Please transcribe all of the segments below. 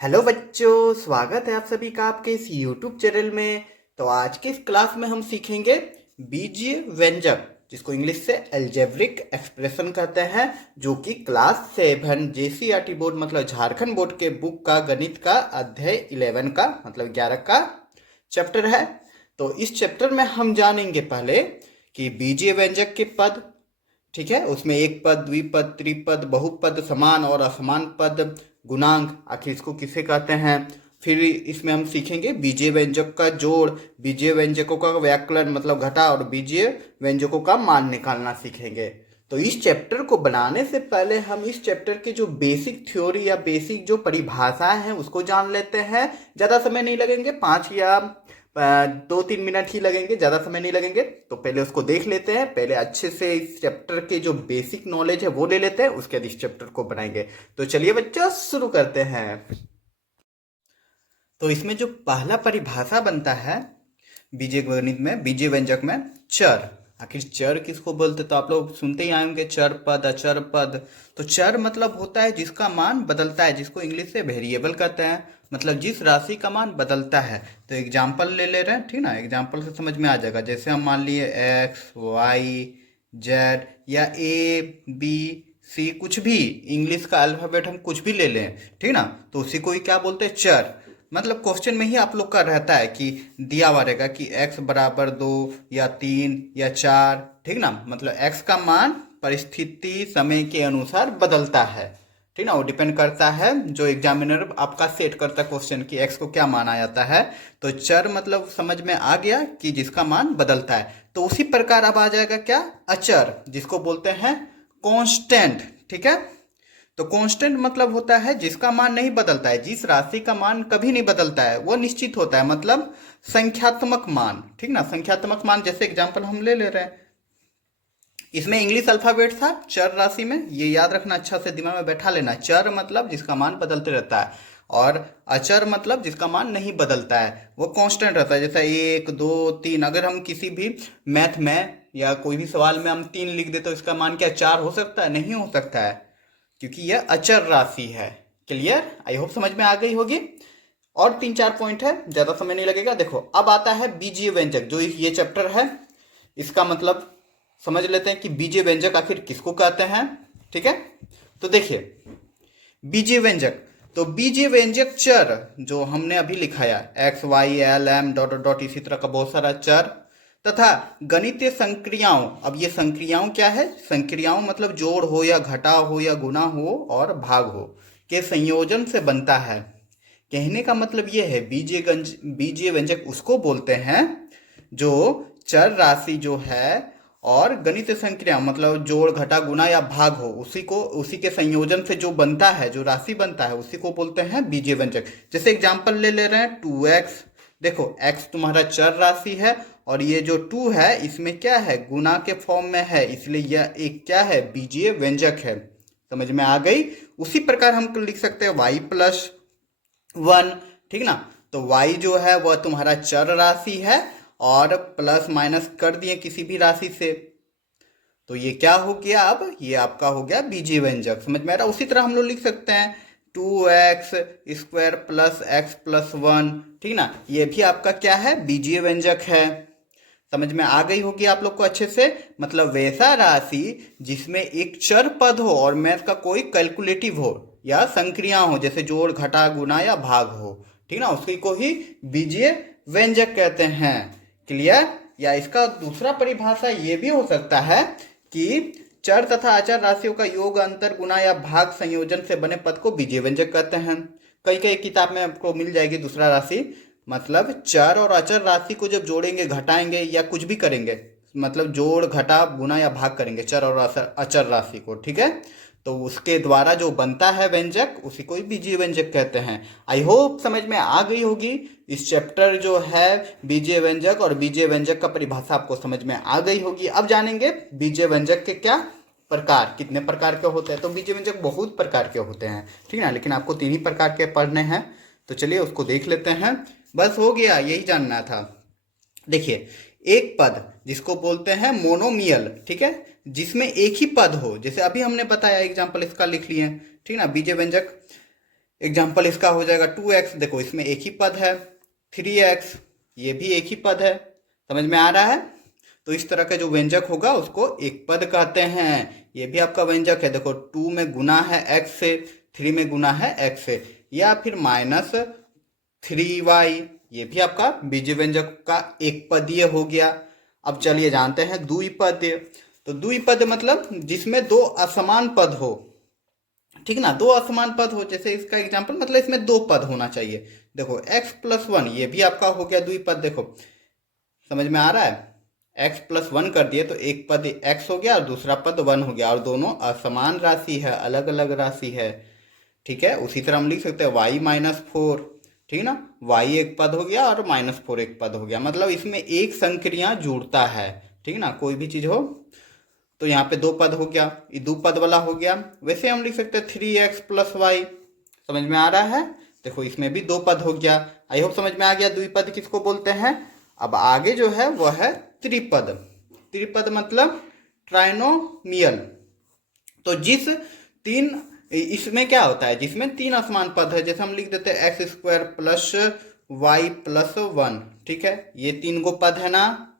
Hello बच्चों, स्वागत है आप सभी का आपके इस YouTube चैनल में। तो आज के इस क्लास में हम सीखेंगे बीजीय व्यंजक, जिसको इंग्लिश से अलजेब्रिक एक्सप्रेशन कहते हैं, जो कि क्लास 7 JCERT बोर्ड मतलब झारखंड बोर्ड के बुक का गणित का अध्याय 11 का मतलब 11 का चैप्टर है। तो इस चैप्टर में हम जानेंगे पहले कि बीजीय व्यंजक के पद, ठीक है, उसमें एक पद, द्विपद, त्रिपद, बहुपद, समान और असमान पद, गुणांक, आखिर इसको किसे कहते हैं। फिर इसमें हम सीखेंगे बीजीय व्यंजक का जोड़, बीजीय व्यंजकों का व्याकलन मतलब घटा और बीजीय व्यंजकों का मान निकालना सीखेंगे। तो इस चैप्टर को बनाने से पहले हम इस चैप्टर के जो बेसिक थ्योरी या बेसिक जो परिभाषाएं हैं उसको जान लेते हैं। ज़्यादा समय नहीं लगेंगे, 5 या 2-3 मिनट ही लगेंगे, ज़्यादा समय नहीं लगेंगे। तो पहले उसको देख लेते हैं, पहले अच्छे से इस चैप्टर के जो बेसिक नॉलेज है वो ले लेते हैं, उसके बाद इस चैप्टर को बनाएंगे। तो चलिए बच्चों शुरू करते हैं। तो इसमें जो पहला परिभाषा बनता है बीजीय गणित में, बीजीय व्यंजक में, चर। आखिर चर किसको बोलते, तो आप लोग सुनते ही आएंगे चर पद, अचर पद। तो चर मतलब होता है जिसका मान बदलता है, जिसको इंग्लिश से वेरिएबल कहते हैं, मतलब जिस राशि का मान बदलता है। तो एग्जाम्पल ले रहे हैं, ठीक ना, एग्जाम्पल से समझ में आ जाएगा। जैसे हम मान लिए एक्स, वाई, जेड या A B C, कुछ भी इंग्लिश का अल्फाबेट हम कुछ भी ले लें, ठीक ना, तो उसी को ही क्या बोलते हैं, चर। मतलब क्वेश्चन में ही आप लोग का रहता है कि दिया हुआ रहेगा कि x बराबर 2 या 3 या 4, ठीक ना, मतलब x का मान परिस्थिति समय के अनुसार बदलता है, ठीक ना। वो डिपेंड करता है, जो एग्जामिनर आपका सेट करता है क्वेश्चन की x को क्या माना जाता है। तो चर मतलब समझ में आ गया कि जिसका मान बदलता है। तो उसी प्रकार अब आ जाएगा क्या, अचर, जिसको बोलते हैं कांस्टेंट, ठीक है। तो कांस्टेंट मतलब होता है जिसका मान नहीं बदलता है, जिस राशि का मान कभी नहीं बदलता है, वो निश्चित होता है, मतलब संख्यात्मक मान, ठीक ना, संख्यात्मक मान। जैसे एग्जांपल हम ले रहे हैं, इसमें इंग्लिश अल्फाबेट था चर राशि में, ये याद रखना, अच्छा से दिमाग में बैठा लेना। चर मतलब जिसका मान बदलते रहता है, और अचर मतलब जिसका मान नहीं बदलता है, वो कांस्टेंट रहता है। जैसा 1 2 3, अगर हम किसी भी मैथ में या कोई भी सवाल में हम 3 लिख देते तो इसका मान क्या 4 हो सकता है? नहीं हो सकता है, क्योंकि यह अचर राशि है। क्लियर? आई होप समझ में आ गई होगी। और 3-4 पॉइंट है, ज्यादा समय नहीं लगेगा। देखो अब आता है बीजीय व्यंजक, जो ये चैप्टर है इसका मतलब समझ लेते हैं कि बीजीय व्यंजक आखिर किसको कहते हैं, ठीक है। तो देखिए बीजीय व्यंजक, तो बीजीय व्यंजक चर जो हमने अभी लिखाया X Y L M dot dot, इसी तरह का बहुत सारा चर, तथा गणितीय संक्रियाओं। अब ये संक्रियाओं क्या है, संक्रियाओं मतलब जोड़ हो या घटाव हो या गुणा हो और भाग हो के संयोजन से बनता है। कहने का मतलब ये है बीजीय व्यंजक उसको बोलते हैं जो चर राशि जो है और गणित संक्रिया मतलब जोड़ घटा गुणा या भाग हो, उसी के संयोजन से जो बनता है, जो राशि बनता है, उसी को बोलते हैं बीजीय व्यंजक। जैसे एग्जांपल ले रहे हैं 2x। देखो x तुम्हारा चर राशि है और ये जो 2 है इसमें क्या है, गुणा के फॉर्म में है, इसलिए यह एक क्या है, बीजीय व्यंजक है। समझ में आ गई। उसी प्रकार हम लिख सकते हैं y+1, ठीक ना। तो y जो है वह तुम्हारा चर राशि है और प्लस माइनस कर दिए किसी भी राशि से, तो ये क्या हो गया, अब ये आपका हो गया बीजीय व्यंजक। समझ में आ रहा। उसी तरह हम लोग लिख सकते हैं 2x² प्लस x+1, ठीक ना, ये भी आपका क्या है, बीजीय व्यंजक है। समझ में आ गई होगी आप लोग को अच्छे से। मतलब वैसा राशि जिसमें एक चर पद हो और मैथ का कोई कैलकुलेटिव हो या संक्रिया हो, जैसे जोड़ घटा गुणा या भाग हो, ठीक ना, उसी को ही बीजीय व्यंजक कहते हैं। क्लियर? या इसका दूसरा परिभाषा ये भी हो सकता है कि चर तथा अचर राशियों का योग, अंतर, गुणा या भाग संयोजन से बने पद को बीजीय व्यंजक कहते हैं। कई कई किताब में आपको मिल जाएगी दूसरा राशि, मतलब चर और अचर राशि को जब जोड़ेंगे, घटाएंगे या कुछ भी करेंगे, मतलब जोड़ घटा गुणा या भाग करेंगे चर और अचर राशि को, ठीक है, तो उसके द्वारा जो बनता है व्यंजक उसी को ही बीजीय व्यंजक कहते हैं। आई होप समझ में आ गई होगी। इस चैप्टर जो है बीजीय व्यंजक और बीजीय व्यंजक का परिभाषा आपको समझ में आ गई होगी। अब जानेंगे बीजीय व्यंजक के क्या प्रकार, कितने प्रकार के होते हैं। तो बीजीय व्यंजक बहुत प्रकार के होते हैं, ठीक है ना, लेकिन आपको 3 ही प्रकार के पढ़ने हैं। तो चलिए उसको देख लेते हैं, बस हो गया, यही जानना था। देखिए एक पद जिसको बोलते हैं मोनोमियल, ठीक है, जिसमें एक ही पद हो, जैसे अभी हमने बताया एग्जांपल इसका लिख लिए, ठीक ना, बीजीय व्यंजक एग्जाम्पल इसका हो जाएगा 2x, देखो इसमें एक ही पद है। 3x, ये भी एक ही पद है। समझ में आ रहा है? तो इस तरह का जो व्यंजक होगा उसको एक पद कहते हैं। ये भी आपका व्यंजक है। देखो 2 में गुना है x से, 3 में गुना है x से, या फिर -3y, ये भी आपका बीजीय व्यंजक का एक पदीय हो गया। अब चलिए जानते हैं द्विपदीय। तो द्विपद मतलब जिसमें दो असमान पद हो, ठीक ना, दो असमान पद हो। जैसे इसका एग्जांपल मतलब इसमें दो पद होना चाहिए। देखो x+1, ये भी आपका हो गया द्विपद। देखो समझ में आ रहा है? x+1 कर दिए तो एक पद x हो गया और दूसरा पद 1 हो गया, और दोनों असमान राशि है, अलग अलग राशि है। ठीक है, उसी तरह हम लिख सकते हैं y-4, ठीक ना, y एक पद हो गया और -4 एक पद हो गया। मतलब इसमें एक संक्रिया जुड़ता है, ठीक ना, कोई भी चीज हो। तो यहाँ पे दो पद हो गया, ये दो पद वाला हो गया। वैसे हम लिख सकते हैं 3x+y। समझ में आ रहा है? देखो इसमें भी दो पद हो गया। आई होप समझ में आ गया द्विपद किसको बोलते हैं। अब आगे जो है वह है त्रिपद। त्रिपद मतलब ट्राइनोमियल। तो जिस तीन, इसमें क्या होता है, जिसमें तीन असमान पद है। जैसे हम लिख देते हैं x² + y+1, ठीक है, ये तीन गो पद है ना।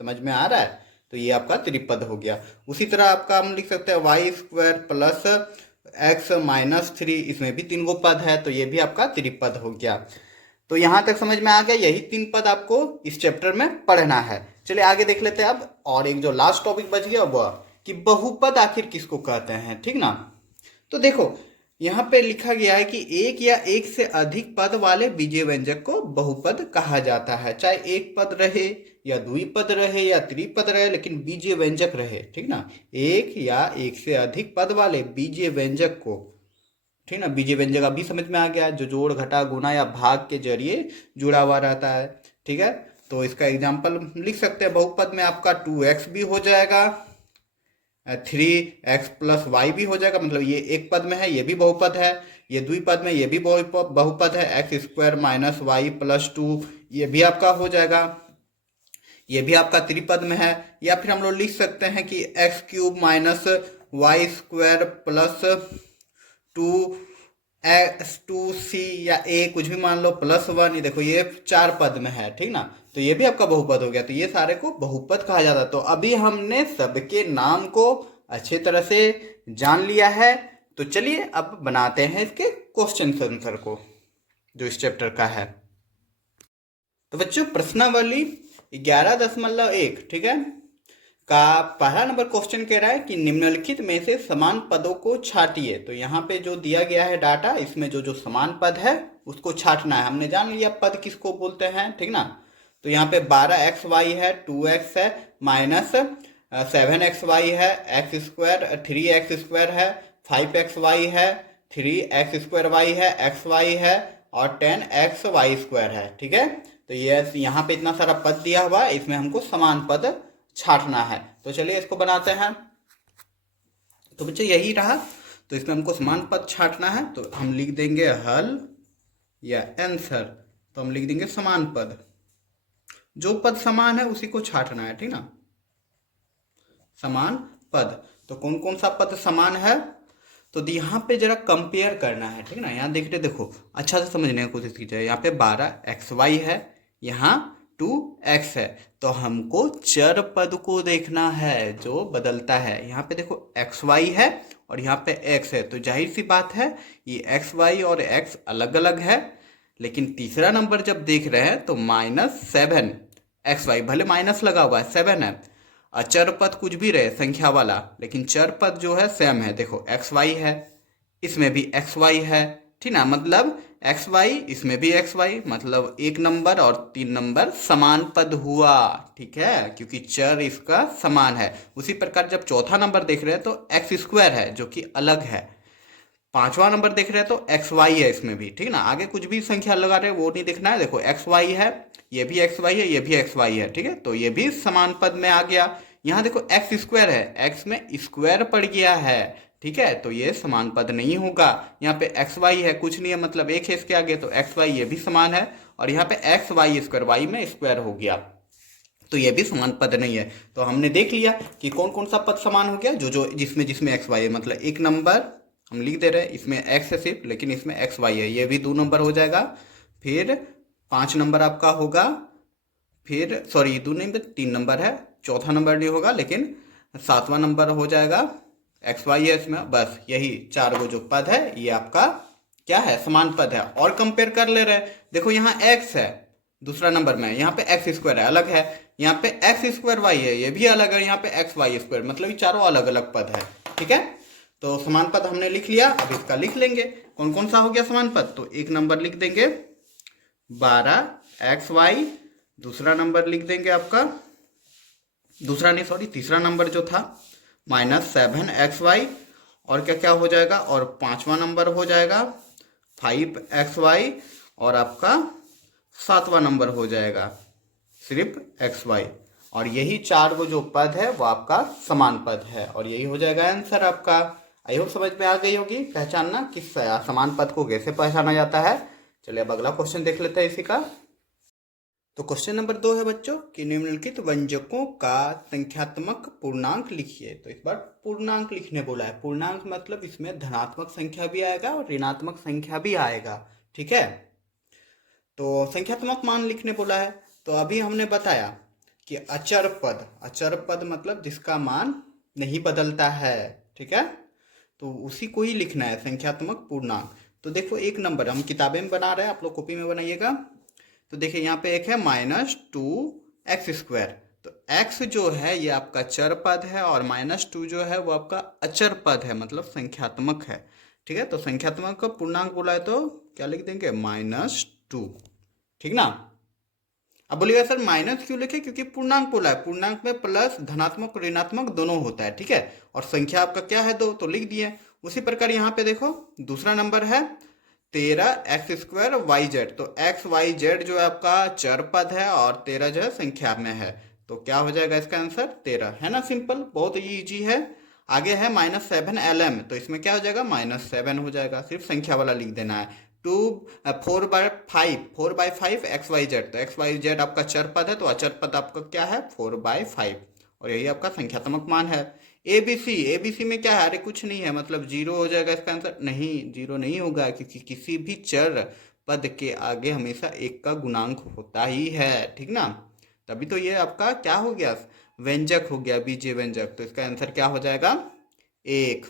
समझ में आ रहा है? तो ये आपका त्रिपद हो गया। उसी तरह आपका हम लिख सकते हैं y² + x-3, इसमें भी तीन गो पद है, तो ये भी आपका त्रिपद हो गया। तो यहां तक समझ में आ गया। यही तीन पद आपको इस चैप्टर में पढ़ना है। चलिए आगे देख लेते हैं अब। और एक जो लास्ट टॉपिक बच गया वह कि बहुपद आखिर किसको कहते हैं, ठीक ना। तो देखो यहाँ पे लिखा गया है कि एक या एक से अधिक पद वाले बीजीय व्यंजक को बहुपद कहा जाता है। चाहे एक पद रहे या द्विपद रहे या त्रिपद रहे, लेकिन बीजीय व्यंजक रहे, ठीक ना। एक या एक से अधिक पद वाले बीजीय व्यंजक को, ठीक ना, बीजीय व्यंजक अभी समझ में आ गया, जो जोड़ घटा गुणा या भाग के जरिए जुड़ा हुआ रहता है, ठीक है। तो इसका एग्जाम्पल लिख सकते हैं। बहुपद में आपका 2x भी हो जाएगा, 3x+y भी हो जाएगा, मतलब ये एक पद में है, ये भी बहुपद है। ये द्विपद में, ये भी बहुपद है, x² - y+2, ये भी आपका हो जाएगा। ये भी आपका त्रिपद में है। या फिर हम लोग लिख सकते हैं कि x³ - y² + 2c या a कुछ भी मान लो +1, ये देखो ये चार पद में है, ठीक ना। तो ये भी आपका बहुपद हो गया। तो ये सारे को बहुपद कहा जाता है। तो अभी हमने सबके नाम को अच्छे तरह से जान लिया है। तो चलिए अब बनाते हैं इसके क्वेश्चन आंसर को, जो इस चैप्टर का है। तो बच्चों प्रश्नावली 11.1, ठीक है, का पहला नंबर क्वेश्चन कह रहा है कि निम्नलिखित में से समान पदों को छाटिए। तो यहाँ पे जो दिया गया है डाटा, इसमें जो जो समान पद है उसको छाटना है। हमने जान लिया पद किसको बोलते हैं, ठीक ना। तो यहाँ पे 12xy है, 2x है, -7xy है, x² 3x² है, 5xy है, 3x² है, xy है और 10xy² है, ठीक है। तो ये यहाँ पे इतना सारा पद दिया हुआ है, इसमें हमको समान पद छाटना है। तो चलिए इसको बनाते हैं। तो बच्चे यही रहा। तो इसमें हमको समान पद छाटना है। तो हम लिख देंगे हल या आंसर। तो हम लिख देंगे समान पद, जो पद समान है उसी को छाटना है, ठीक ना, समान पद। तो कौन कौन सा पद समान है, तो यहाँ पे जरा कंपेयर करना है, ठीक ना। यहाँ देख रहे, देखो अच्छा से समझने की कोशिश कीजिए। यहाँ पे 12xy है, यहाँ 2x है। तो हमको चर पद को देखना है जो बदलता है। यहाँ पे देखो xy है और यहाँ पे x है, तो जाहिर सी बात है ये xy और x अलग अलग है। लेकिन तीसरा नंबर जब देख रहे हैं तो -7xy, भले माइनस लगा हुआ है, 7 है। चर पद कुछ भी रहे संख्या वाला, लेकिन चर पद जो है सेम है। देखो xy है, इसमें भी xy है, ठीक ना, मतलब xy, इसमें भी xy, मतलब एक नंबर और 3 नंबर समान पद हुआ, ठीक है, क्योंकि चर इसका समान है। उसी प्रकार जब चौथा नंबर देख रहे हैं तो x² है जो कि अलग है। पांचवा नंबर देख रहे हैं तो xy है इसमें भी, ठीक ना। आगे कुछ भी संख्या लगा रहे हैं वो नहीं देखना है। देखो xy है, ये भी xy है, ये भी xy है, ठीक है, तो ये भी समान पद में आ गया। यहाँ देखो x² है, x में स्क्वायर पड़ गया है, ठीक है, तो ये समान पद नहीं होगा। यहाँ पे xy है, कुछ नहीं है, मतलब एक है इसके आगे, तो xy ये भी समान है। और यहाँ पे xy² y में स्क्वायर हो गया, तो ये भी समान पद नहीं है। तो हमने देख लिया कि कौन कौन सा पद समान हो गया, जो जो जिसमें xy है, मतलब एक नंबर हम लिख दे रहे हैं, इसमें एक्स है सिर्फ, लेकिन इसमें एक्स वाई है, ये भी 2 नंबर हो जाएगा। फिर 5 नंबर आपका होगा, फिर सॉरी 2 नहीं 3 नंबर है, चौथा नंबर नहीं होगा, लेकिन 7वां नंबर हो जाएगा, एक्स वाई है इसमें। बस यही 4 गो जो पद है ये आपका क्या है, समान पद है। और कंपेयर कर ले रहे हैं, देखो यहाँ एक्स है दूसरा नंबर में, यहाँ पे एक्स स्क्वायर है अलग है, यहाँ पे एक्स स्क्वायर वाई है ये भी अलग है, यहाँ पे एक्स वाई स्क्वायर, मतलब ये चारों अलग अलग पद है। ठीक है, तो समान पद हमने लिख लिया। अब इसका लिख लेंगे कौन कौन सा हो गया समान पद। तो एक नंबर लिख देंगे 12xy, दूसरा नंबर लिख देंगे आपका, दूसरा नहीं सॉरी तीसरा नंबर जो था -7xy, और क्या क्या हो जाएगा, और 5वां नंबर हो जाएगा 5xy, और आपका 7वां नंबर हो जाएगा सिर्फ xy। और यही 4 गो जो पद है वो आपका समान पद है, और यही हो जाएगा आंसर आपका। आई होप समझ में आ गई होगी पहचानना किस समान पद को कैसे पहचाना जाता है। चलिए अब अगला क्वेश्चन देख लेते हैं इसी का। तो क्वेश्चन नंबर 2 है बच्चों कि निम्नलिखित व्यंजकों का संख्यात्मक पूर्णांक लिखिए। तो इस बार पूर्णांक लिखने बोला है। पूर्णांक मतलब इसमें धनात्मक संख्या भी आएगा और ऋणात्मक संख्या भी आएगा। ठीक है, तो संख्यात्मक मान लिखने बोला है। तो अभी हमने बताया कि अचर पद, अचर पद मतलब जिसका मान नहीं बदलता है। ठीक है, तो उसी को ही लिखना है संख्यात्मक पूर्णांक। तो देखो एक नंबर हम किताबें में बना रहे हैं, आप लोग कॉपी में बनाइएगा। तो देखिए यहाँ पे एक है -2x²। तो x जो है ये आपका चर पद है, और -2 जो है वो आपका अचर पद है, मतलब संख्यात्मक है। ठीक है, तो संख्यात्मक का पूर्णांक बोला है तो क्या लिख देंगे, -2। ठीक ना। अब बोलिएगा सर माइनस क्यों लिखे, क्योंकि पूर्णांक बोला है, पूर्णांक में प्लस धनात्मक और ऋणात्मक दोनों होता है। ठीक है, और संख्या आपका क्या है 2, तो लिख दिए। उसी प्रकार यहाँ पे देखो दूसरा नंबर है 13x²yz। तो एक्स वाई जेड जो है आपका चर पद है, और 13 जो है संख्या में है, तो क्या हो जाएगा इसका आंसर 13 है ना। सिंपल, बहुत इजी है। आगे है -7lm, तो इसमें क्या हो जाएगा -7 हो जाएगा, सिर्फ संख्या वाला लिख देना है। 4/5 एक्स वाई जेड, तो एक्स वाई जेड आपका चर पद है, तो अचर पद आपका क्या है 4/5, और यही आपका संख्यात्मक मान है। एबीसी, एबीसी में क्या है, अरे कुछ नहीं है, मतलब 0 हो जाएगा इसका आंसर। नहीं, 0 नहीं होगा, क्योंकि किसी भी चर पद के आगे हमेशा 1 का गुणांक होता ही है। ठीक ना, तभी तो ये आपका क्या हो गया, व्यंजक हो गया, बीजीय व्यंजक। तो इसका आंसर क्या हो जाएगा 1।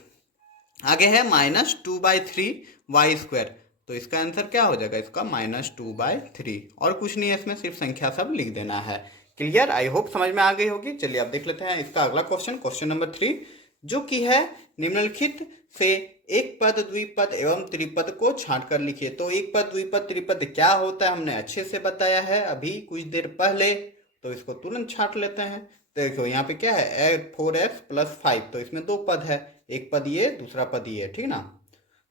आगे है -2/3y²। तो इसका आंसर क्या हो जाएगा, इसका -2/3, और कुछ नहीं है इसमें, सिर्फ संख्या सब लिख देना है। क्लियर, आई होप समझ में आ गई होगी। चलिए अब देख लेते हैं इसका अगला क्वेश्चन, क्वेश्चन नंबर 3, जो कि है निम्नलिखित से एक पद, द्विपद एवं त्रिपद को छांट कर लिखिए। तो एक पद, द्विपद, त्रिपद क्या होता है हमने अच्छे से बताया है अभी कुछ देर पहले, तो इसको तुरंत छांट लेते हैं। तो देखो यहाँ पे क्या है 4x+5, तो इसमें 2 पद है, एक पद ये दूसरा पद ये। ठीक ना,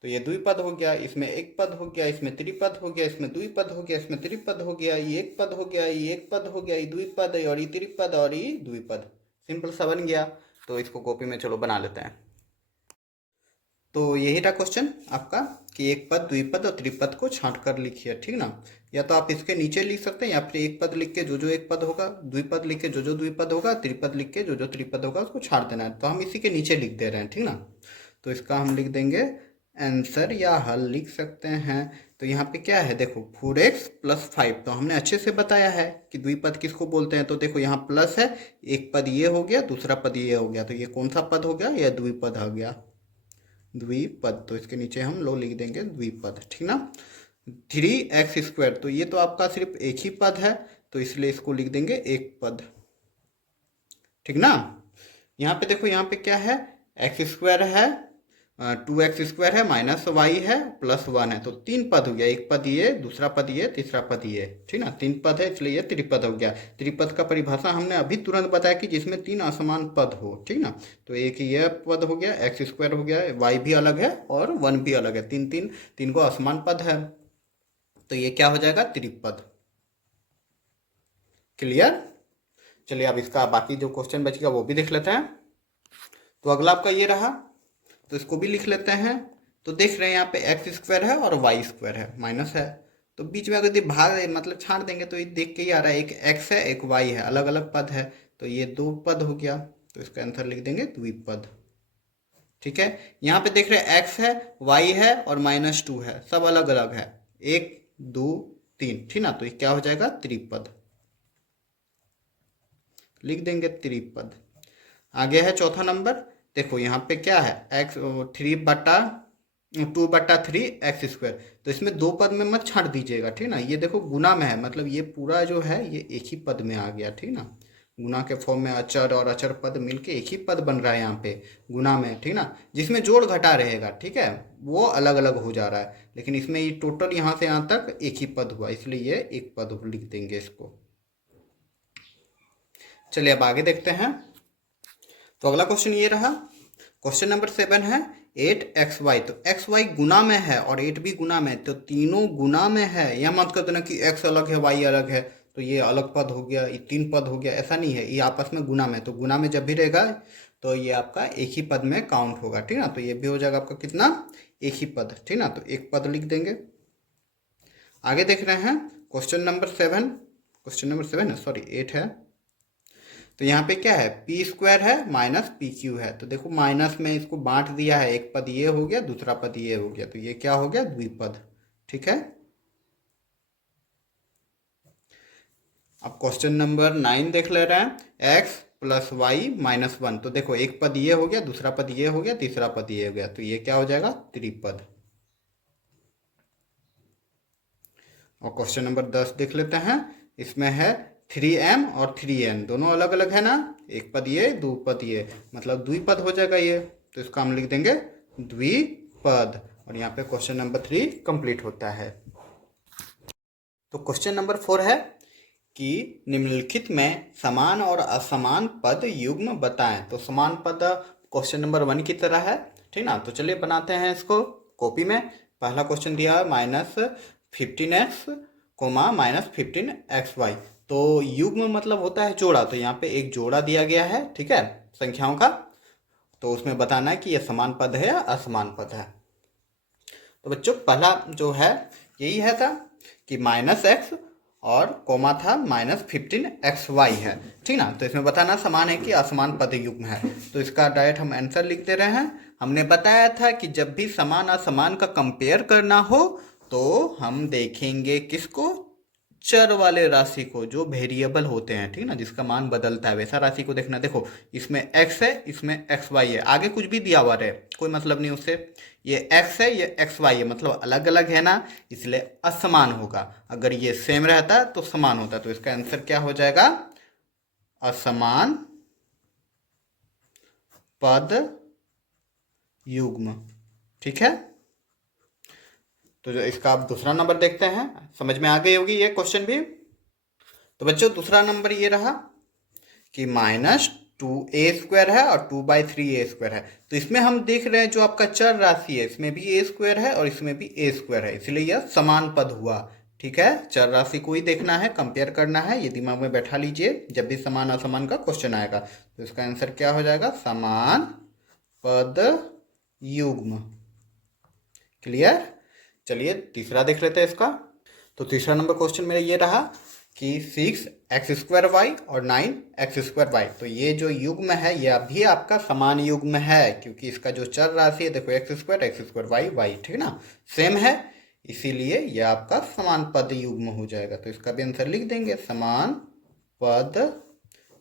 तो ये द्विपद हो गया, इसमें एक पद हो गया, इसमें त्रिपद हो गया, इसमें द्विपद हो गया, इसमें त्रिपद हो गया, ये एक पद हो गया, ये एक पद हो गया, ये द्विपद और ये त्रिपद और ये द्विपद। सिंपल सा बन गया। तो इसको कॉपी में चलो बना लेते हैं। तो यही था क्वेश्चन आपका कि एक पद, द्विपद और त्रिपद को छांट कर लिखिए। ठीक ना, या तो आप इसके नीचे लिख सकते हैं, या फिर एक पद लिख के जो जो एक पद होगा, द्विपद लिख के जो जो द्विपद होगा, त्रिपद लिख के जो जो त्रिपद होगा उसको छांट देना है। तो हम इसी के नीचे लिख दे रहे हैं। ठीक ना, तो इसका हम लिख देंगे आंसर या हल लिख सकते हैं। तो यहाँ पे क्या है देखो 4x+5, तो हमने अच्छे से बताया है कि द्विपद किसको बोलते हैं। तो देखो यहाँ प्लस है, एक पद ये हो गया, दूसरा पद ये हो गया, तो ये कौन सा पद हो गया, यह द्विपद हो गया, द्विपद। तो इसके नीचे हम लोग लिख देंगे द्विपद। ठीक ना, 3x², तो ये तो आपका सिर्फ एक ही पद है, तो इसलिए इसको लिख देंगे एक पद। ठीक ना, यहाँ पे देखो यहाँ पे क्या है x² है, 2x² है, -y है, +1 है, तो 3 पद हो गया, एक पद ये, दूसरा पद ये, तीसरा पद ये। ठीक ना, 3 पद है इसलिए ये त्रिपद हो गया। त्रिपद का परिभाषा हमने अभी तुरंत बताया कि जिसमें 3 असमान पद हो। ठीक ना, तो एक ये पद हो गया, x² हो गया, y भी अलग है और 1 भी अलग है, तीन को असमान पद है, तो ये क्या हो जाएगा त्रिपद। क्लियर, चलिए अब इसका बाकी जो क्वेश्चन बचेगा वो भी देख लेते हैं। तो अगला आपका ये रहा, तो इसको भी लिख लेते हैं। तो देख रहे हैं यहाँ पे x² है और y² है, माइनस है, तो बीच में अगर ये भाग मतलब छाड़ देंगे तो ये देख के ही आ रहा है, एक x है एक y है, अलग अलग पद है, तो ये 2 पद हो गया, तो इसका आंसर लिख देंगे द्विपद। ठीक है। यहाँ पे देख रहे हैं x है, y है और -2 है, सब अलग अलग है, 1 2 3, ठीक ना। तो ये क्या हो जाएगा, त्रिपद, लिख देंगे त्रिपद। आगे है चौथा नंबर। देखो यहाँ पे क्या है, एक्स 2/3 x²। तो इसमें दो पद में मत छांट दीजिएगा, ठीक ना। ये देखो गुना में है, मतलब ये पूरा जो है ये एक ही पद में आ गया, ठीक ना। गुना के फॉर्म में अचर और अचर पद मिलके एक ही पद बन रहा है यहाँ पे गुना में, ठीक ना। जिसमें जोड़ घटा रहेगा, ठीक है, वो अलग अलग हो जा रहा है, लेकिन इसमें ये टोटल यहाँ से यहाँ तक एक ही पद हुआ, इसलिए ये एक पद लिख देंगे इसको। चलिए अब आगे देखते हैं। तो अगला क्वेश्चन ये रहा, क्वेश्चन नंबर 7 है 8xy। तो xy गुना में है और 8 भी गुना में है, तो तीनों गुना में है। यह मत कर देना कि x अलग है y अलग है तो ये अलग पद हो गया, ये तीन पद हो गया, ऐसा नहीं है। ये आपस में गुना में, तो गुना में जब भी रहेगा तो ये आपका एक ही पद में काउंट होगा, ठीक ना। तो ये भी हो जाएगा आपका कितना, एक ही पद, ठीक ना। तो एक पद लिख देंगे। आगे देख रहे हैं क्वेश्चन नंबर 7, क्वेश्चन नंबर 7 है, सॉरी 8 है। तो यहाँ पे क्या है, p² है माइनस PQ है। तो देखो माइनस में इसको बांट दिया है, एक पद ये हो गया, दूसरा पद ये हो गया, तो ये क्या हो गया, द्विपद, ठीक है। अब क्वेश्चन नंबर 9 देख ले रहे हैं, x + y - 1। तो देखो एक पद ये हो गया, दूसरा पद ये हो गया, तीसरा पद ये हो गया, तो ये क्या हो जाएगा, त्रिपद। और क्वेश्चन नंबर 10 देख लेते हैं। इसमें है 3m और 3n, दोनों अलग अलग है ना, एक पद ये दो पद ये, मतलब द्विपद हो जाएगा ये। तो इसका हम लिख देंगे द्विपद। और यहाँ पे क्वेश्चन नंबर 3 कंप्लीट होता है। तो क्वेश्चन नंबर 4 है कि निम्नलिखित में समान और असमान पद युग्म बताएं। तो समान पद क्वेश्चन नंबर 1 की तरह है, ठीक ना। तो चलिए बनाते हैं इसको कॉपी में। पहला क्वेश्चन दिया है -15x, -15xy। तो युग्म मतलब होता है जोड़ा, तो यहाँ पे एक जोड़ा दिया गया है, ठीक है, संख्याओं का। तो उसमें बताना है कि यह समान पद है या असमान पद है। तो बच्चों पहला जो है यही है था कि -x और कोमा था -15xy है, ठीक ना। तो इसमें बताना समान है कि असमान पद युग्म है। तो इसका डायरेक्ट हम आंसर लिख दे रहे हैं। हमने बताया था कि जब भी समान असमान का कंपेयर करना हो तो हम देखेंगे किसको, चर वाले राशि को, जो वेरिएबल होते हैं, ठीक ना, जिसका मान बदलता है, वैसा राशि को देखना। देखो इसमें x है, इसमें xy है, आगे कुछ भी दिया हुआ रहे कोई मतलब नहीं उससे। ये x है, ये xy है, मतलब अलग अलग है ना, इसलिए असमान होगा। अगर ये सेम रहता तो समान होता। तो इसका आंसर क्या हो जाएगा, असमान पद युग्म, ठीक है। तो जो इसका आप दूसरा नंबर देखते हैं, समझ में आ गई होगी ये क्वेश्चन भी। तो बच्चों दूसरा नंबर ये रहा कि -2a² है और 2/3a² है। तो इसमें हम देख रहे हैं जो आपका चर राशि है, इसमें भी a² है और इसमें भी a² है, इसलिए यह समान पद हुआ, ठीक है। चर राशि को ही देखना है, कंपेयर करना है, ये दिमाग में बैठा लीजिए जब भी समान असमान का क्वेश्चन आएगा। तो इसका आंसर क्या हो जाएगा, समान पद युग्म, क्लियर। चलिए तीसरा देख लेते हैं इसका। तो तीसरा नंबर क्वेश्चन मेरा ये रहा कि 6x² और 9x²। तो ये जो युग्म है ये अभी आपका समान युग्म है, क्योंकि इसका जो चर राशि है देखो x², y, ठीक ना, सेम है, इसीलिए ये आपका समान पद युग्म हो जाएगा। तो इसका भी आंसर लिख देंगे, समान पद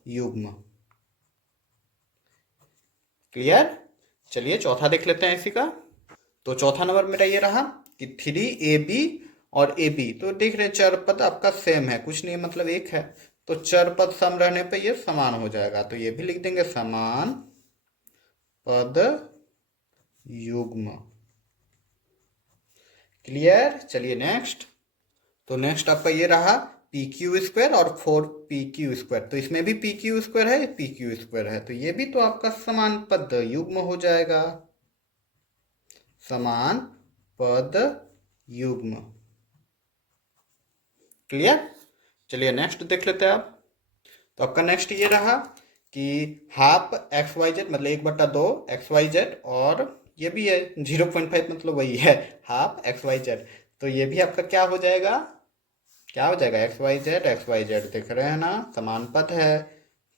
युग्म, क्लियर। चलिए चौथा देख लेते हैं इसी का। तो चौथा नंबर मेरा ये रहा कि 3ab और ab। तो देख रहे हैं चर पद आपका सेम है, कुछ नहीं है, मतलब एक है, तो चर पद सम रहने पे ये समान हो जाएगा। तो ये भी लिख देंगे समान पद युग्म, क्लियर। चलिए नेक्स्ट। तो नेक्स्ट आपका ये रहा PQ² और 4PQ²। तो इसमें भी PQ² है, PQ² है, तो ये भी तो आपका समान पद युग्म हो जाएगा, समान पद युग्म, क्लियर। चलिए नेक्स्ट देख लेते हैं आप। तो आपका नेक्स्ट ये रहा कि हाफ XYZ, मतलब 1/2 XYZ, और ये भी है 0.5, मतलब वही है हाफ XYZ। तो ये भी आपका क्या हो जाएगा, क्या हो जाएगा, XYZ देख रहे हैं ना, समान पद है,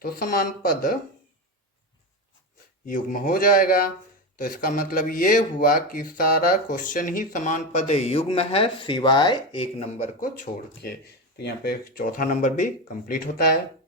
तो समान पद युग्म हो जाएगा। तो इसका मतलब ये हुआ कि सारा क्वेश्चन ही समान पद युग्म है सिवाय एक नंबर को छोड़ के। तो यहाँ पे चौथा नंबर भी कंप्लीट होता है।